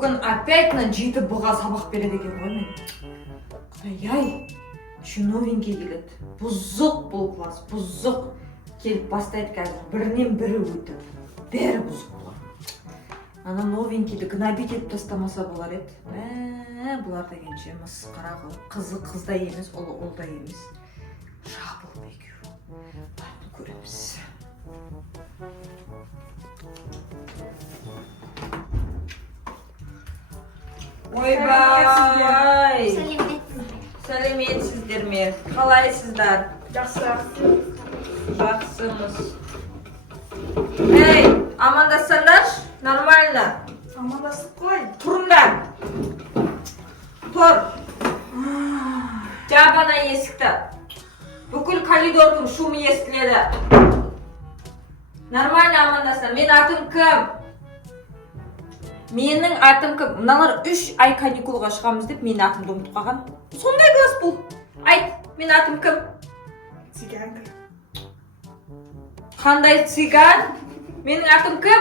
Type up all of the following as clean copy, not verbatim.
бүгін опять на 7 бұға сабақ береді екен ғой мен. Құдай-ай, еще новенький келеді. Бұзық бұл класс, бұзық. Келіп бастайды қазір, бірінен бірі өтіп. Бәрі бұзық бұлар. Ана новенькийді гнобить етіп тастамаса болар еді. Бұлар дегенше масқара ғой. Қызы қызда емес, ұлы ұлда емес. Жабылып екеуі. Бәрін көреміз. Ойбай! Сәлеметсіздер ме? Қалайсыздар? Жақсымыз. Эй, амандасаңдар? Нормально. Амандасып қой. Тұрыңдар. Тұр. Жап ана есікті. Бүкіл коридордың шумы естіледі. Нормально амандасыңдар. Мен атым кім? Менің атым кім? Мыналар 3 ай каникулға шығамыз деп менің атымды ұмытып қалған. Сондай класс бұл. Айт, менің атым кім? Цыганка. Қандай цыган? Менің атым кім?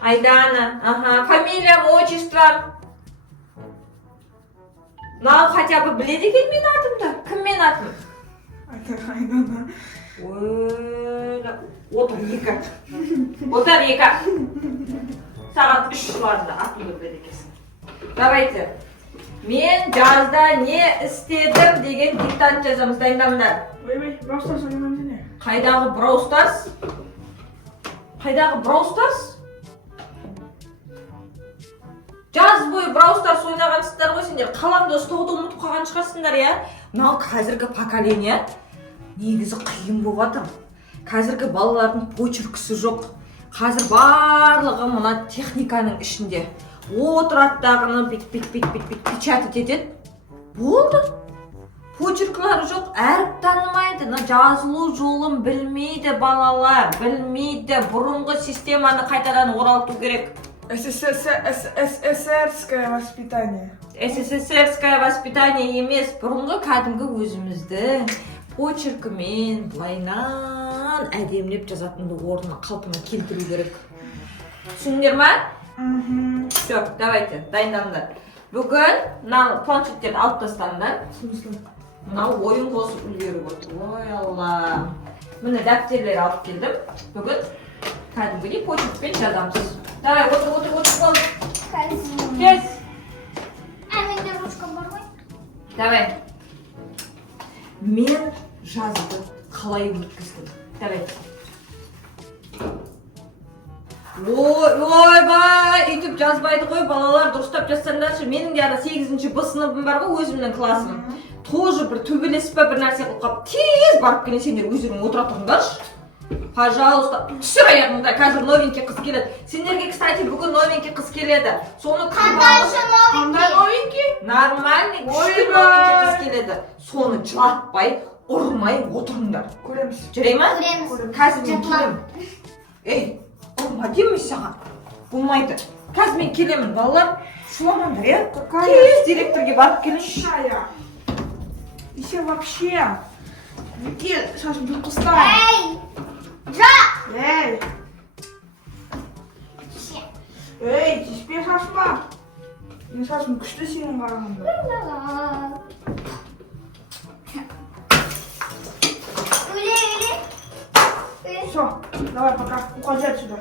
Айдана. Ага, фамилиям, отчеством. Мынау хотя бы біледі екен менің атымды? Кім менің атым? Айдана. Отыр екі. Сағат 3 жыларында атымды біледі екенсің. Давайте. Мен жазда не істедім деген диктант жазамыз. Дайындаңдар. Ойбай, Браустарс ойнамыз не? Қайдағы Браустарс? Қайдағы Браустарс? Жаз бойы Браустарс ойнағансыздар ғой сендер. Қаламды ұстауды ұмытып қалған шығарсыңдар, я? Мынау қазіргі поколение негізі қиын болып жатыр. Қазіргі балалардың почеркісі жоқ. Қазір барлығы мына техниканың ішінде. Отырады дағыны печатать етеді. Болды. Почерклары жоқ, әріп танымайды. Жазылу жолын білмейді балалар, білмейді. Бұрынғы системаны қайтадан оралту керек. СССРское воспитание. СССРское воспитание емес, бұрынғы кәдімгі өзімізді почеркімен, былайнан әдемлеп жазатынды орнына қалпына келтіру керек. Түсіндіңдер ма? Все, давайте, дайындаңдар. Бүгін мына планшеттерді алып тастаңдар. Мынау ойын қосып үлгеру болды. Ой Алла. Міне дәптерлер алып келдім. Бүгін кәдімгідей почеркпен жазамыз. Давай, отыр. Кез. Менде ручка бар ғой? Давай. Мен жазды қалай өткіздім. Давай. Ойбай, үйтіп жазбайды ғой, балалар дұрыстап жазсаңдаршы. Менің де 8-ші Б сыныбым бар ғой, өзімнің классым. Тоже бір төбелесіп бір нәрсе қылып қап, тез барып келе сендер өздерің отыра тұрыңдаршы. Пожалуйста, түсір аяғыңда, қазір новенький қыз келеді. Сендерге, кстати, бүгін новенький қыз келеді. Соны Қандайшы Қандай новенький? Нормальный, күшті новенький қыз келеді. Соны жылатпай, ұрмай отырыңдар. Көреміз. Жүрей ма? Көреміз. Қазір мен келемін. Ей, ұрма дейміз саған. Болмайды. Қазір мен келемін, балалар. Шуламаңдар, я? Тез директорге барып келіңізші. Шая. И все вообще. Неге шашым жұлқыстан. Эй! Жа! Эй! Ей, тиіспе шашыма. Мен шашым күшті сенің қарағанда. Үли. Все, давай пока. Уходи отсюда.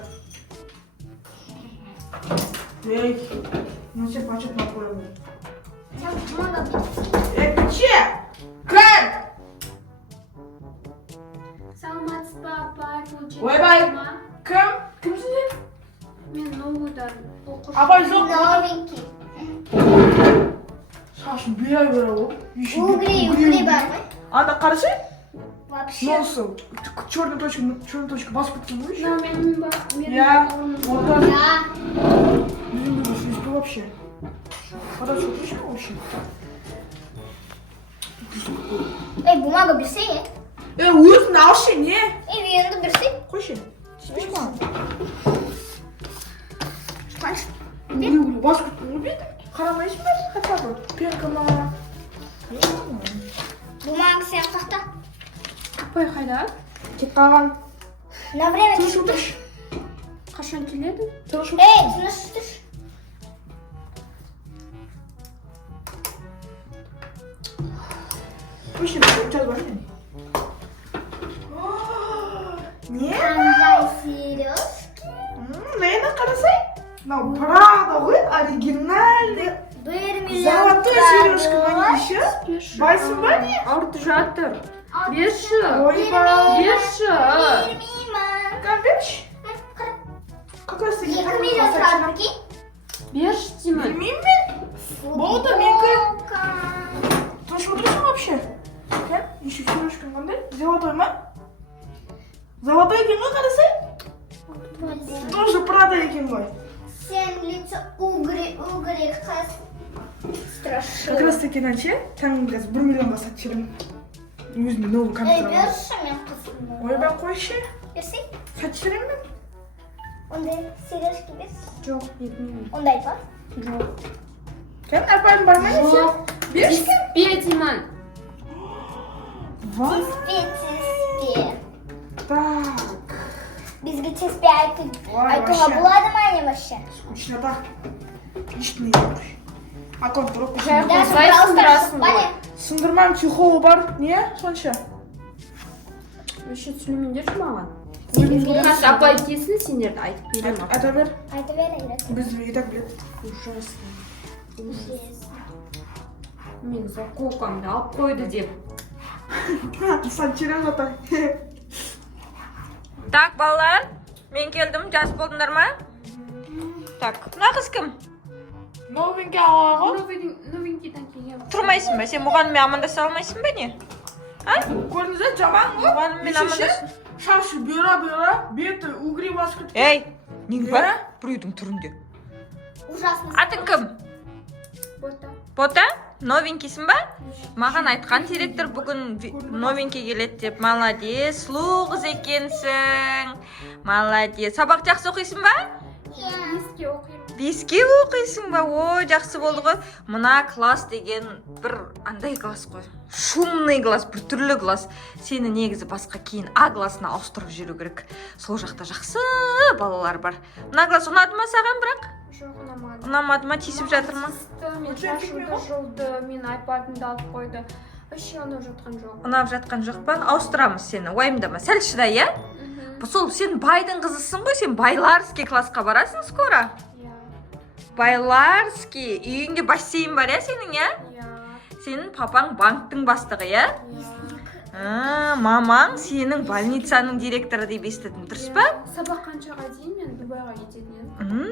Эй, ну все почет на поле. Эй, ты че? Как? Саламатсыз ба, апай, Ойбай. Кім? Кімсіңдер? Мен новыдан оқушы. Абай жоқ. Новенький. Шашым бера ол. Угли бар ғой? Ана қарашы? Вообще. Носы. Черная точка басып кеткен ғой. Мынау менің ба? Я. Вот Я. Блин, что вообще? Хорошо, точно вообще? Эй, бумага берсе, е? Өзің алшы, не? Эй, енді берсе? Қойшы. Тиспеш ма? Қаш. Басып кеткен ғой беті. Қарамайсың ба? Хотя бы. Пенка ма? Бумага сен сақта. Апай қайда? Кеп қалған. На время. Тұршы, отыршы. Қашан qachon keladi? Tinish Ey, tinish tush. Qo'shib o'chadi. Ne? Qanday seryoski? Meni qarasang, no Prada qo'y, original. 1 million. Золотой сережка маниши. Baysinmi? Ortijator. Beshi. Oyba. Beshi. Bilmayman. Kapish? Qara. Какой 2 million turadi-ki. Besh deyman. Bilmayman. Bo'ldi, menga. Futbolka. Тinish o'tirsan вообще? Aka, eshik serежка qanday? Золотойmi? Золотой ekan-ku qarasang. Тоже Prada ekan voy. Sen лицо угри qiz. Страшно. Как раз таки наче, таңгаз 1 millionga sotchirim. O'zimni новый Ey, kompyuter. bershi men qizimni. Oyba qo'yishi. Bersang. Sotchirimmi? Unday seryoski bers. Yo'q, bermayman. Unday bor. Yo'q. Kim apam bormaydi? Yo'q. Berishkim. Bermayman. Voy. Tespе. Так. Bizga tespе Voy, aytuga вообще. bo'ladimi ayni boshqa? Скучно так. Ишни yo'q. Akon turib Даже Даже Voy, просто sindirasың bale. ғой. Sindirmam chexoli bor. Ne? Soncha. Вообще түсінемендерші маған. Bilmayman. Қазір апай келсін сендерді айтып беремін. Ayta ber. Aytib beraylik. Biz и так biladi. Ужасно. Мен заколкамды алып қойды деп. Сотчирим зато. Так, балалар, мен келдім, жас болдыңдар ма? Так, мына қыз кім? Новенький алған. Новенькийден келген. Тұрмайсың ба? Сен мұғаліммен амандаса алмайсың ба не? Көрдіңіздер жаман ғой. Мұғаліммен амандасың. Шашы бера, беті угри басып кеткен. Ей, нең бар? Біреудің түрінде. Ужасно. Атың кім? Бота. Бота? Новенькийсің ба? Маған айтқан директор бүгін новенький келеді деп. Молодец, сұлу қыз екенсің. Молодец. Сабақ жақсы оқисың ба? Беске оқимын. Беске оқисың ба? О, жақсы болды ғой. Мына класс деген бір андай класс қой. Шумный класс, бір түрлі класс. Сені негізі басқа кейін А классына ауыстырып жүру керек. Сол жақта жақсы балалар бар. Мына класс ұнады ма саған бірақ? Жоқ, ұнамады. Ұнамады ма, тиісіп жатыр ма? Мен шашымды жұлды, мен айпадымды алып қойды. Вообще ұнап жатқан жоқ. Ұнап жатқан жоқ па? Ауыстырамыз сені, уайымдама. Сәл шыдай, иә? Сол сен байдың қызысың ғой, сен Байларский классқа барасың скоро. Иә. Байларский, үйіңде бассейн бар, иә сенің, иә? Иә. Сенің папаң банктың бастығы, иә? Мамаң сенің больницаның директоры деп естідім, дұрыс па? Сабақ қаншаға дейін мен Дубайға кететін едім.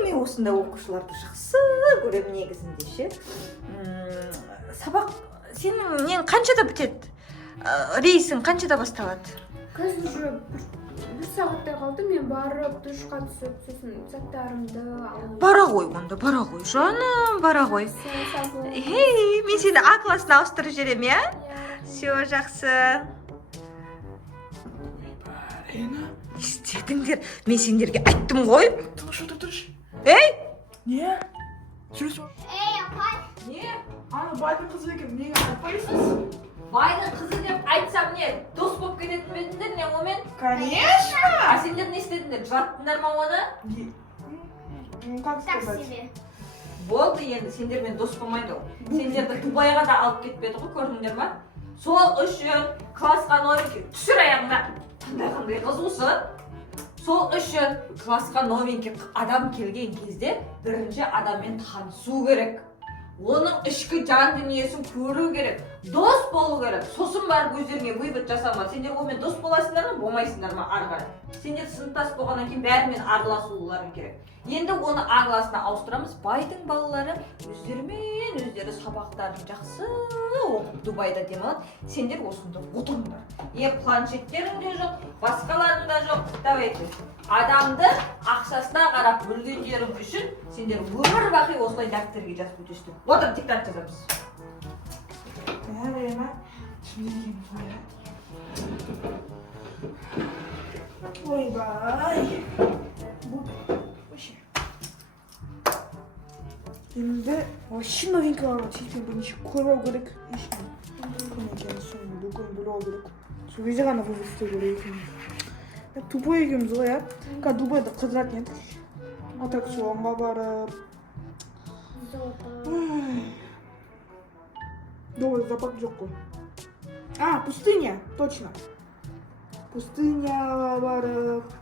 Мен осындай оқушыларды жақсы көремін негізінде ше. Сабақ сенің нең қаншада бітеді? Рейсің қаншада басталады? Қазір уже бір сағаттай қалды, мен барып душқа түсіп, сосын заттарымды алып. Бара ғой онда, бара ғой, жаным, бара ғой. Ей, мен сені А классына ауыстырып жіберем, иә? Все, жақсы. Рена, Не істедіңдер? Мен сендерге айттым ғой. тыныш отыр, тыныш. Ей! Не? Жүріс. Ey, apay. Не? Ана байдың қызы екен, неге айтпайсыз? Байдың қызы деп айтсам не? Дос болып кететін бедіңдер не омен? Конечно! А сендер не істедіңдер? Жылаттыңдар ма оны? Как Так сказать? себе. Болды енді, сендермен дос болмайды ол. Сендерді Дубайға да алып кетпеді ғой, көрдіңдер ма? Сол үшін классқа новенький түсір аяғыңа. Қандай қыз осы? Сол үшін классқа новенький адам келген кезде бірінші адаммен танысу керек. Оның ішкі жан дүниесін көру керек. Дос болу керек. Сосын барып өздеріңе вывод жасама. Сендер онымен дос боласыңдар ма, болмайсыңдар ма ары қарай. Сендер сыныптас болғаннан кейін бәрімен араласуларың керек. Енді оны А классына ауыстырамыз. Байдың балалары өздерімен өздері сабақтарын жақсы оқып Дубайда демалады. Сендер осында отырыңдар. Планшеттерің де жоқ, басқаларың да жоқ. Давайте. Адамды ақшасына қарап білгендерің үшін сендер өмір бақи осылай дәптерге жазып өтесіздер. Отыр, диктант жазамыз. Рена, şimdi Ойбай. Bu вообще. Şimdi вообще новенький var. Hiçbir bunu hiç koyma gerek. Hiç. Bunu yani sonra bugün böyle olur. Şu vize ғана вывести керек. Дубай екеуміз ғой, иә? Қазір Дубайда қыдыратын едік. Аттракционға барып. Дубай зоопарк жоқ қой. Пустыня, точно. Пустыняға барып.